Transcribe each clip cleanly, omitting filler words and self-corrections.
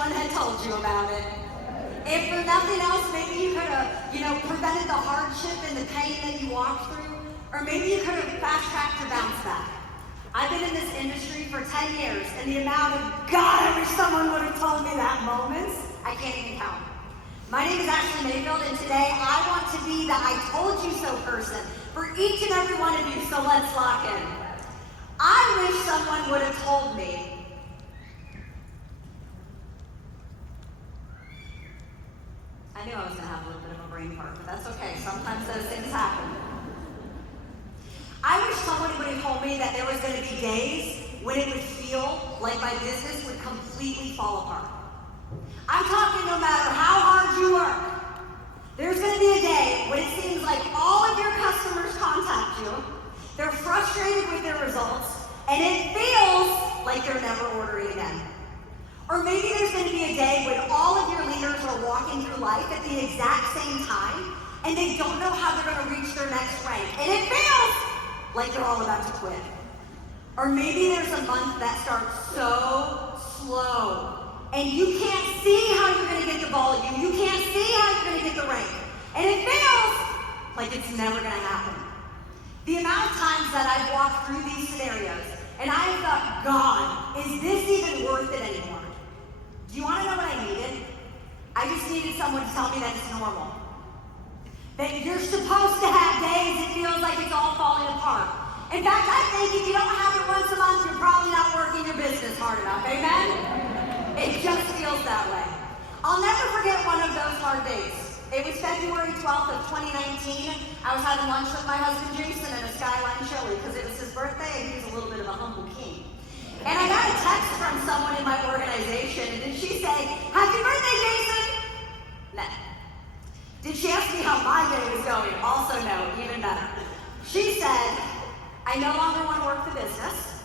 someone had told you about it. If for nothing else, maybe you could have, prevented the hardship and the pain that you walked through, or maybe you could have fast-tracked your bounce back. I've been in this industry for 10 years, and the amount of, God, I wish someone would have told me that moments, I can't even count. My name is Ashleigh Mayfield, and today I want to be the I told you so person for each and every one of you, so let's lock in. I wish someone would have told me I knew I was going to have a little bit of a brain fart, but that's okay. Sometimes those things happen. I wish someone would have told me that there was going to be days when it would feel like my business would completely fall apart. I'm talking no matter how hard you work, there's going to be a day when it seems like all of your customers contact you, they're frustrated with their results, and it feels like they're never ordering again. Or maybe there's going to be a day when all of your leaders are walking through life at the exact same time, and they don't know how they're going to reach their next rank, and it feels like they're all about to quit. Or maybe there's a month that starts so slow, and you can't see how you're going to get the volume, you can't see how you're going to get the rank, and it feels like it's never going to happen. The amount of times that I've walked through these scenarios, and I've thought, God, is this even worth it anymore? Do you want to know what I needed? I just needed someone to tell me that it's normal. That you're supposed to have days it feels like it's all falling apart. In fact, I think if you don't have it once a month, you're probably not working your business hard enough. Amen? It just feels that way. I'll never forget one of those hard days. It was February 12th of 2019. I was having lunch with my husband Jason in a Skyline chili because it was his birthday and he was a little bit of a humble king. And I got a text from someone in my organization, and did she say, "Happy birthday, Jason"? No. Did she ask me how my day was going? Also no, even better. She said, "I no longer want to work the business.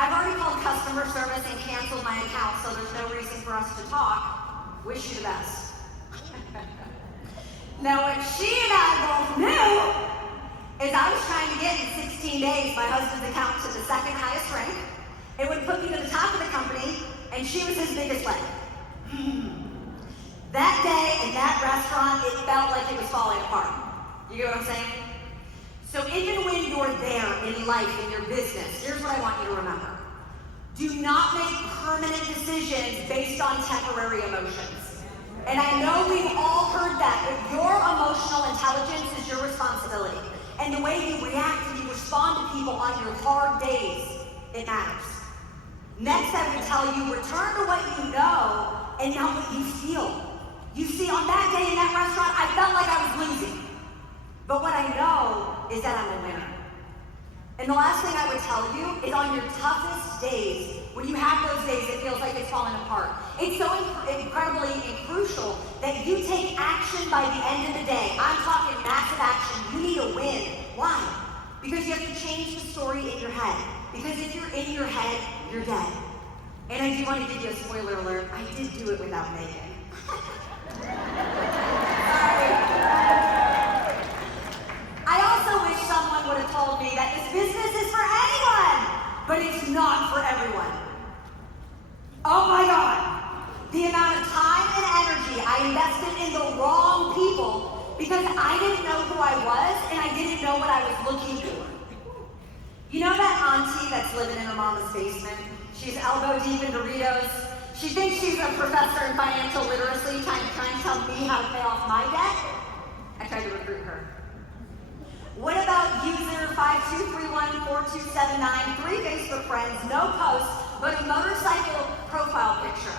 I've already called customer service and canceled my account, so there's no reason for us to talk. Wish you the best." Now what she and I both knew is I was trying to get in 16 days my husband's account to the second highest rank. It would put me to the top of the company, and she was his biggest leg. That day in that restaurant, it felt like it was falling apart. You get what I'm saying? So even when you're there in life, in your business, here's what I want you to remember. Do not make permanent decisions based on temporary emotions. And I know we've all heard that, but your emotional intelligence is your responsibility. And the way you react and you respond to people on your hard days, it matters. Next, I would tell you, return to what you know and not what you feel. You see, on that day in that restaurant, I felt like I was losing. But what I know is that I'm a winner. And the last thing I would tell you is on your toughest days, when you have those days that feels like it's falling apart, it's so incredibly and crucial that you take action by the end of the day. I'm talking massive action. You need a win. Why? Because you have to change the story in your head. Because if you're in your head, you're dead. And I do want to give you a spoiler alert. I did do it without Megan. Sorry. I also wish someone would have told me that this business is for anyone, but it's not for everyone. Oh my God. The amount of time and energy I invested in the wrong people because I didn't know who I was and I didn't know what I was looking for. You know that auntie that's living in her mama's basement? She's elbow deep in Doritos. She thinks she's a professor in financial literacy trying to tell me how to pay off my debt. I tried to recruit her. What about user 52314279, 3 Facebook friends, no posts, but a motorcycle profile picture?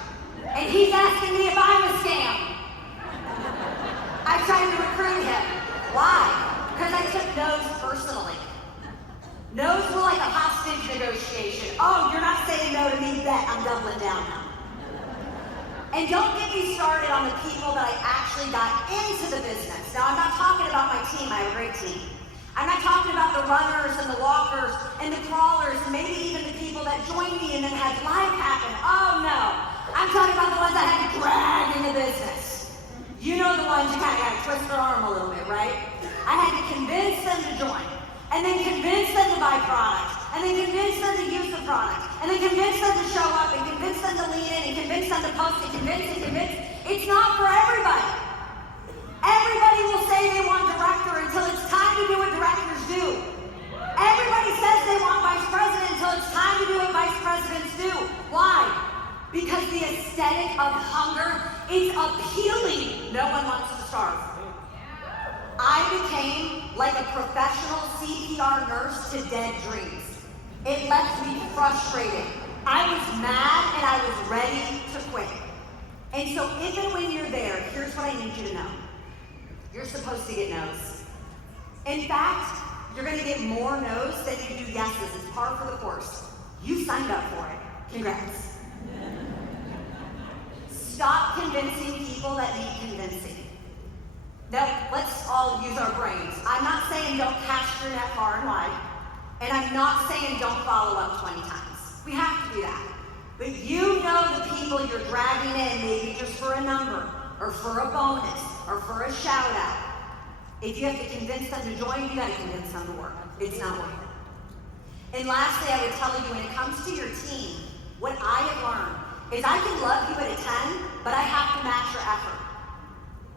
And he's asking me if I'm a scam. I tried to recruit him. Why? Because I took no's personally. No's were like a hostage negotiation. Oh, you're not saying no to me, bet I'm doubling down now. And don't get me started on the people that I actually got into the business. Now, I'm not talking about my team. I have a great team. I'm not talking about the runners and the walkers and the crawlers and maybe even the people that joined me and then had life happen. Oh, no. I'm talking about the ones I had to drag into business. You know the ones you kind of got to twist their arm a little bit, right? I had to convince them to join. And then convince them to buy products, and then convince them to use the product, and then convince them to show up, and convince them to lean in, and convince them to post, and convince. It's not for everybody. Everybody will say they want director until it's time to do what directors do. Everybody says they want vice president until it's time to do what vice presidents do. Why? Because the aesthetic of hunger is appealing. No one wants to starve. I became like a professional CPR nurse to dead dreams. It left me frustrated. I was mad and I was ready to quit. And so even when you're there, here's what I need you to know. You're supposed to get no's. In fact, you're going to get more no's than you do yeses. It's par for the course. You signed up for it. Congrats. Stop convincing people that need convincing. Now, let's all use our brains. I'm not saying don't cast your net far and wide, and I'm not saying don't follow up 20 times. We have to do that. But you know the people you're dragging in, maybe just for a number, or for a bonus, or for a shout out. If you have to convince them to join, you gotta convince them to work. It's not worth it. And lastly, I would tell you, when it comes to your team, what I have learned is I can love you at a 10, but I have to match your effort.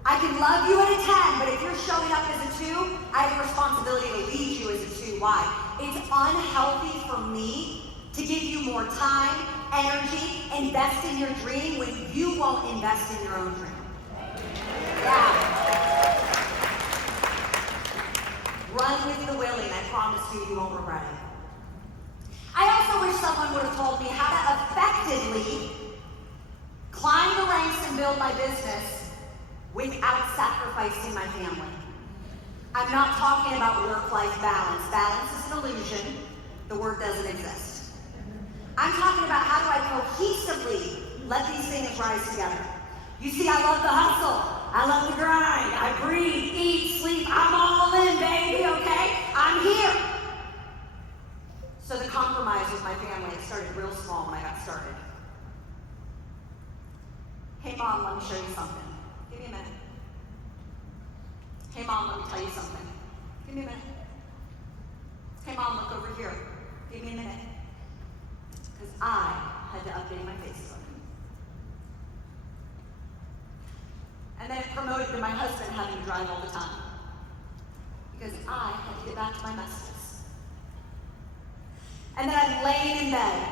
I can love you at a 10, but if you're showing up as a 2, I have a responsibility to lead you as a 2. Why? It's unhealthy for me to give you more time, energy, invest in your dream when you won't invest in your own dream. Yeah. Run with the willing. I promise you won't regret it. I also wish someone would have told me how to effectively climb the ranks and build my business without sacrificing my family. I'm not talking about work-life balance. Balance is an illusion. The word doesn't exist. I'm talking about how do I cohesively let these things rise together. You see, I love the hustle. I love the grind. I breathe, eat, sleep. I'm all in, baby, okay? I'm here. So the compromise with my family started real small when I got started. Hey, Mom, let me show you something. Give me a minute. Hey, Mom, let me tell you something. Give me a minute. Hey, Mom, look over here. Give me a minute. Because I had to update my Facebook. And then it promoted to my husband having to drive all the time. Because I had to get back to my messages. And then I'm laying in bed.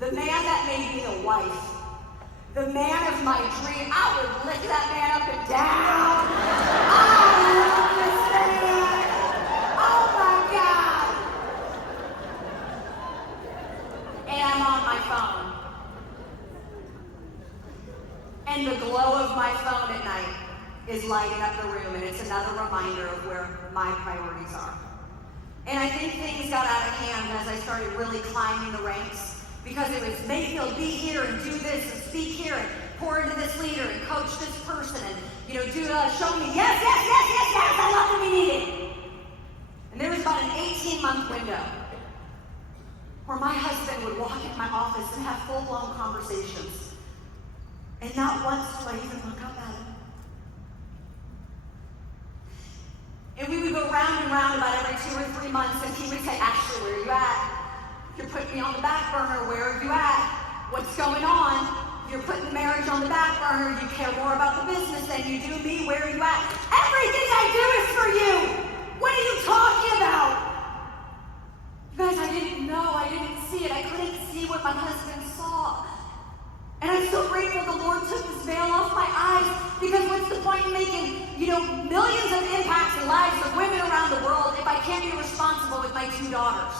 The man that made me a wife, the man of my dream, I would lick that man up and down. I love this man. Oh my God. And I'm on my phone. And the glow of my phone at night is lighting up the room, and it's another reminder of where my priorities are. And I think things got out of hand as I started really climbing the ranks. Because it was Mayfield, be here and do this and speak here and pour into this leader and coach this person and, show me, yes, I love to be needed. And there was about an 18-month window where my husband would walk into my office and have full-blown conversations. And not once do I even look up at him. And we would go round and round about every 2 or 3 months, and he would say, Ashleigh, where are you at? You're putting me on the back burner. Where are you at? What's going on? You're putting the marriage on the back burner. You care more about the business than you do me. Where are you at? Everything I do is for you. What are you talking about? You guys, I didn't know. I didn't see it. I couldn't see what my husband saw. And I'm so grateful the Lord took this veil off my eyes, because what's the point in making, millions of impacts in lives of women around the world if I can't be responsible with my 2 daughters?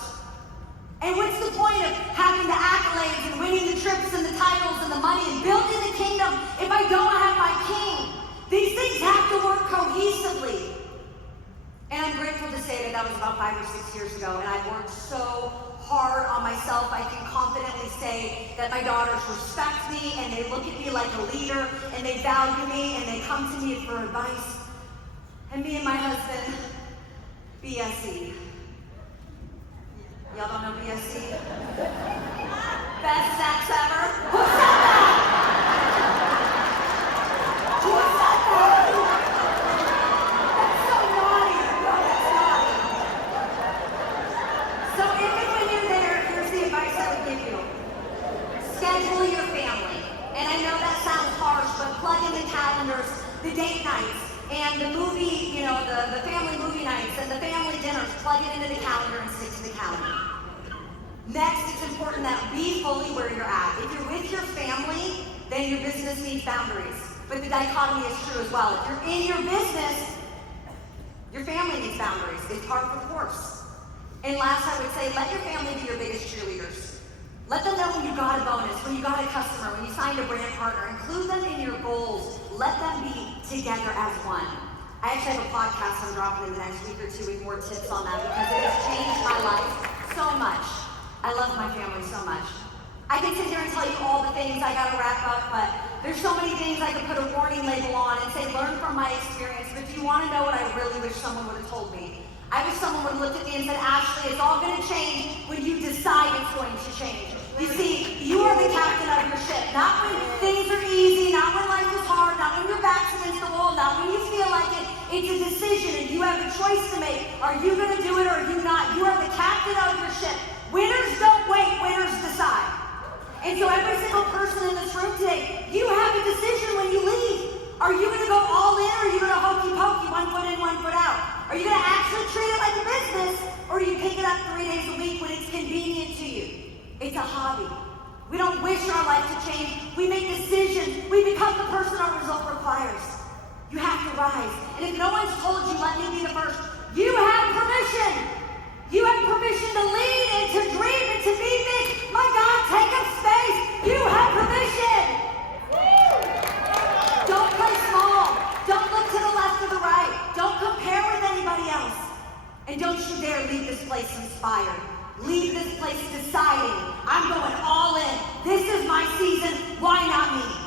And what's the point of having the accolades and winning the trips and the titles and the money and building the kingdom if I don't have my king? These things have to work cohesively. And I'm grateful to say that was about 5 or 6 years ago, and I've worked so hard on myself. I can confidently say that my daughters respect me, and they look at me like a leader, and they value me, and they come to me for advice. And me and my husband, BSE. Y'all don't know BSC? Best sex ever? Who said that? Who said that? That's so naughty. No, that's naughty. So even when you're there, here's the advice I would give it into the calendar and stick to the calendar. Next, it's important that be fully where you're at. If you're with your family, then your business needs boundaries. But the dichotomy is true as well. If you're in your business, your family needs boundaries. It's par for the course. And last, I would say, let your family be your biggest cheerleaders. Let them know when you got a bonus, when you got a customer, when you signed a brand partner. Include them in your goals. Let them be together as one. I actually have a podcast I'm dropping in the next week or two with more tips on that because it has changed my life so much. I love my family so much. I can sit here and tell you all the things I gotta wrap up, but there's so many things I could put a warning label on and say, learn from my experience. But if you want to know what I really wish someone would have told me, I wish someone would have looked at me and said, Ashleigh, it's all going to change when you decide it's going to change. You see, you are the captain of your ship. Not when things are easy, not when life is hard, not when your back's against the wall, not when you feel like it. It's a decision and you have a choice to make. Are you going to do it or are you not? You are the captain of your ship. Winners don't wait, winners decide. And so every single person in this room today, you have a decision when you leave. Are you going to go all in or are you going to hokey pokey, one foot in, one foot out? Are you going to actually treat it like a business or do you pick it up 3 days a week when it's convenient to you? It's a hobby. We don't wish our life to change. We make decisions. We become the person our result requires. You have to rise. And if no one's told you, let me be the first. You have permission. You have permission to lead and to dream and to be big. My God, take up space. You have permission. Don't play small. Don't look to the left or the right. Don't compare with anybody else. And don't you dare leave this place inspired. Leave this place deciding, I'm going all in. This is my season. Why not me?